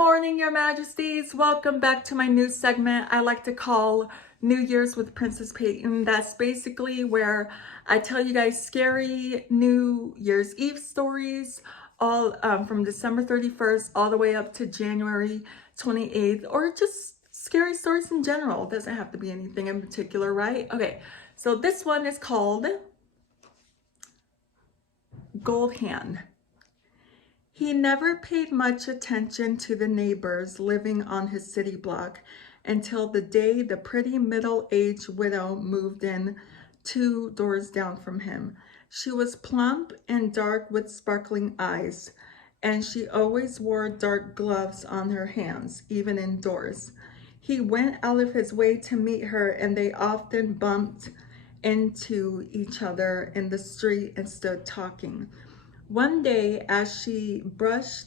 morning, Your Majesties. Welcome back to my new segment I like to call New Year's with Princess Peyton. That's basically where I tell you guys scary New Year's Eve stories, all from December 31st all the way up to January 28th, or just scary stories in general. It doesn't have to be anything in particular, right? Okay, so this one is called Gold Hand. He never paid much attention to the neighbors living on his city block until the day the pretty middle-aged widow moved in 2 doors down from him. She was plump and dark with sparkling eyes, and she always wore dark gloves on her hands, even indoors. He went out of his way to meet her, and they often bumped into each other in the street and stood talking. One day, as she brushed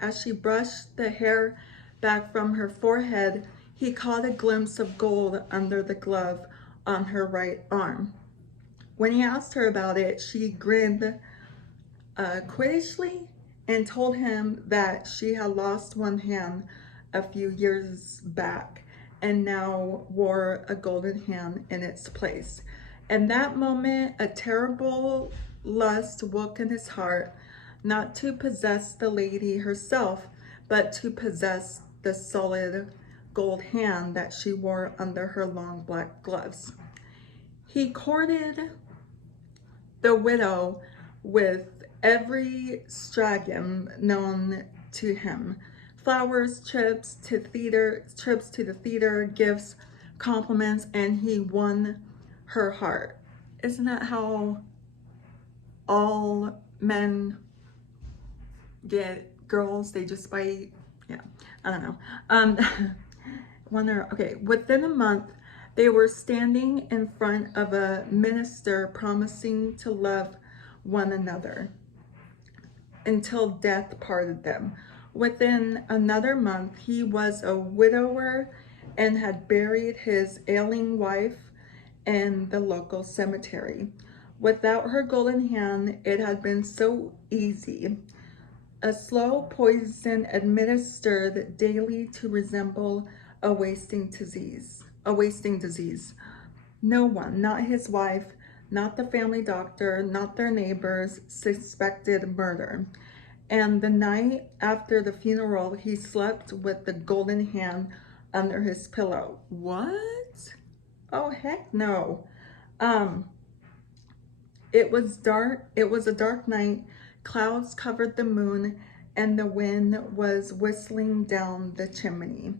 the hair back from her forehead, he caught a glimpse of gold under the glove on her right arm. When he asked her about it, she grinned quittishly and told him that she had lost one hand a few years back and now wore a golden hand in its place. In that moment, a terrible lust woke in his heart, not to possess the lady herself, but to possess the solid gold hand that she wore under her long black gloves. He courted the widow with every stratagem known to him: flowers, trips to the theater, gifts, compliments, and he won her heart. Isn't that how all men get girls? They just bite. Yeah, I don't know. Okay, within a month, they were standing in front of a minister promising to love one another until death parted them. Within another month, he was a widower and had buried his ailing wife in the local cemetery. Without her golden hand, it had been so easy. A slow poison administered daily to resemble a wasting disease. No one, not his wife, not the family doctor, not their neighbors, suspected murder. And the night after the funeral, he slept with the golden hand under his pillow. What? Oh, heck no. It was dark. It was a dark night. Clouds covered the moon, and the wind was whistling down the chimney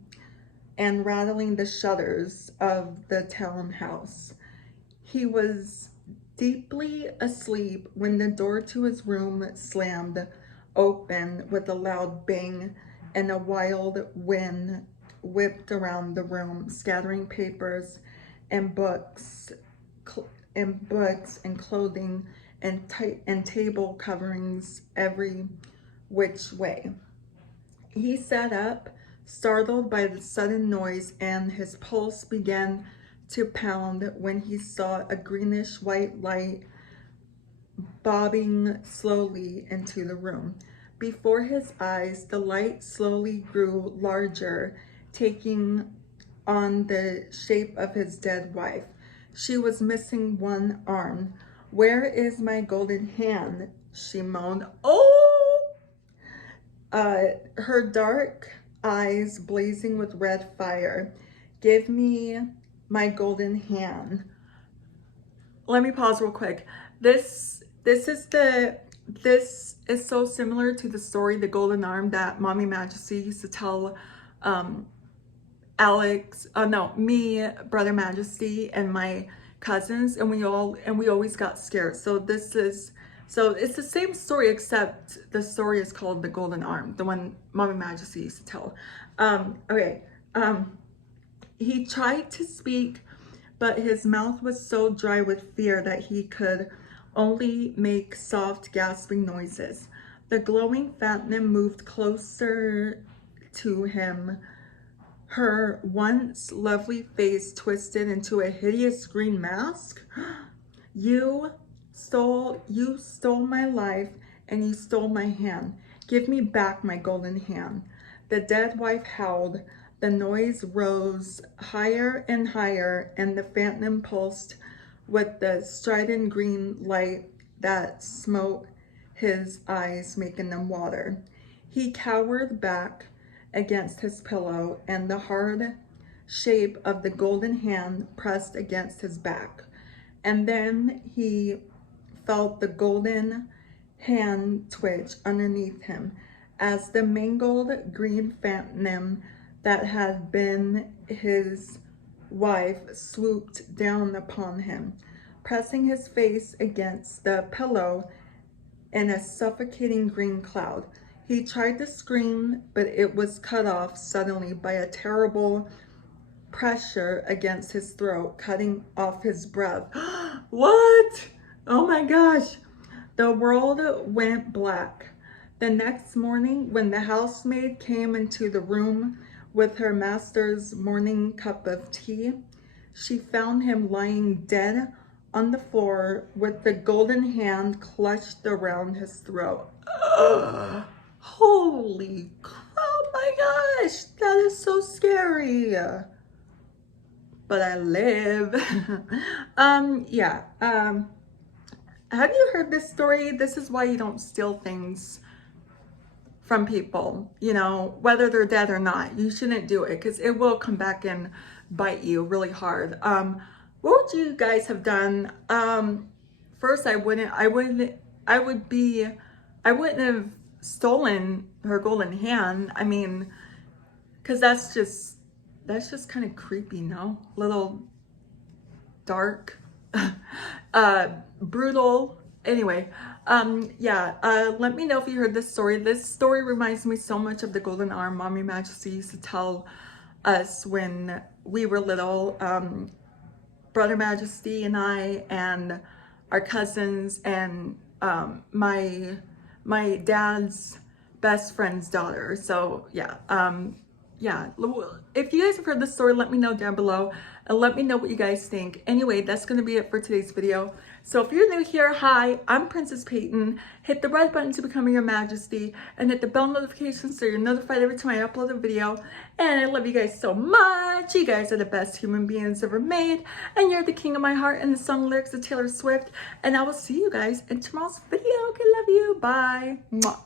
and rattling the shutters of the townhouse. He was deeply asleep when the door to his room slammed open with a loud bang, and a wild wind whipped around the room, scattering papers and books and clothing and table coverings every which way. He sat up, startled by the sudden noise, and his pulse began to pound when he saw a greenish white light bobbing slowly into the room. Before his eyes, the light slowly grew larger, taking on the shape of his dead wife. She was missing one arm. "Where is my golden hand?" she moaned. Oh! Her dark eyes blazing with red fire. "Give me my golden hand." Let me pause real quick. This is so similar to the story, The Golden Arm, that Mommy Majesty used to tell me, Brother Majesty, and my cousins, and we always got scared. So it's the same story, except the story is called The Golden Arm, the one Mommy Majesty used to tell. He tried to speak, but his mouth was so dry with fear that he could only make soft, gasping noises. The glowing phantom moved closer to him, her once lovely face twisted into a hideous green mask. You stole my life, and you stole my hand. Give me back my golden hand." The dead wife howled. The noise rose higher and higher, and the phantom pulsed with the strident green light that smote his eyes, making them water. He cowered back against his pillow, and the hard shape of the golden hand pressed against his back. And then he felt the golden hand twitch underneath him as the mangled green phantom that had been his wife swooped down upon him, pressing his face against the pillow in a suffocating green cloud. He tried to scream, but it was cut off suddenly by a terrible pressure against his throat, cutting off his breath. What? Oh my gosh. The world went black. The next morning, when the housemaid came into the room with her master's morning cup of tea, she found him lying dead on the floor with the golden hand clutched around his throat. Holy crap, oh my gosh, that is so scary. But I live. Have you heard this story? This is why you don't steal things from people, you know, whether they're dead or not. You shouldn't do it because it will come back and bite you really hard. What would you guys have done? First, I wouldn't have stolen her golden hand. I mean, because that's just kind of creepy, no? Little dark, brutal. Anyway, let me know if you heard this story. This story reminds me so much of the golden arm Mommy Majesty used to tell us when we were little. Brother Majesty and I and our cousins and my dad's best friend's daughter. So if you guys have heard this story, let me know down below and let me know what you guys think. Anyway, that's going to be it for today's video. So if you're new here, hi, I'm Princess Peyton. Hit the red button to become your majesty and hit the bell notification so you're notified every time I upload a video. And I love you guys so much. You guys are the best human beings ever made. And you're the king of my heart and the song lyrics of Taylor Swift. And I will see you guys in tomorrow's video. Okay, love you. Bye. Mwah.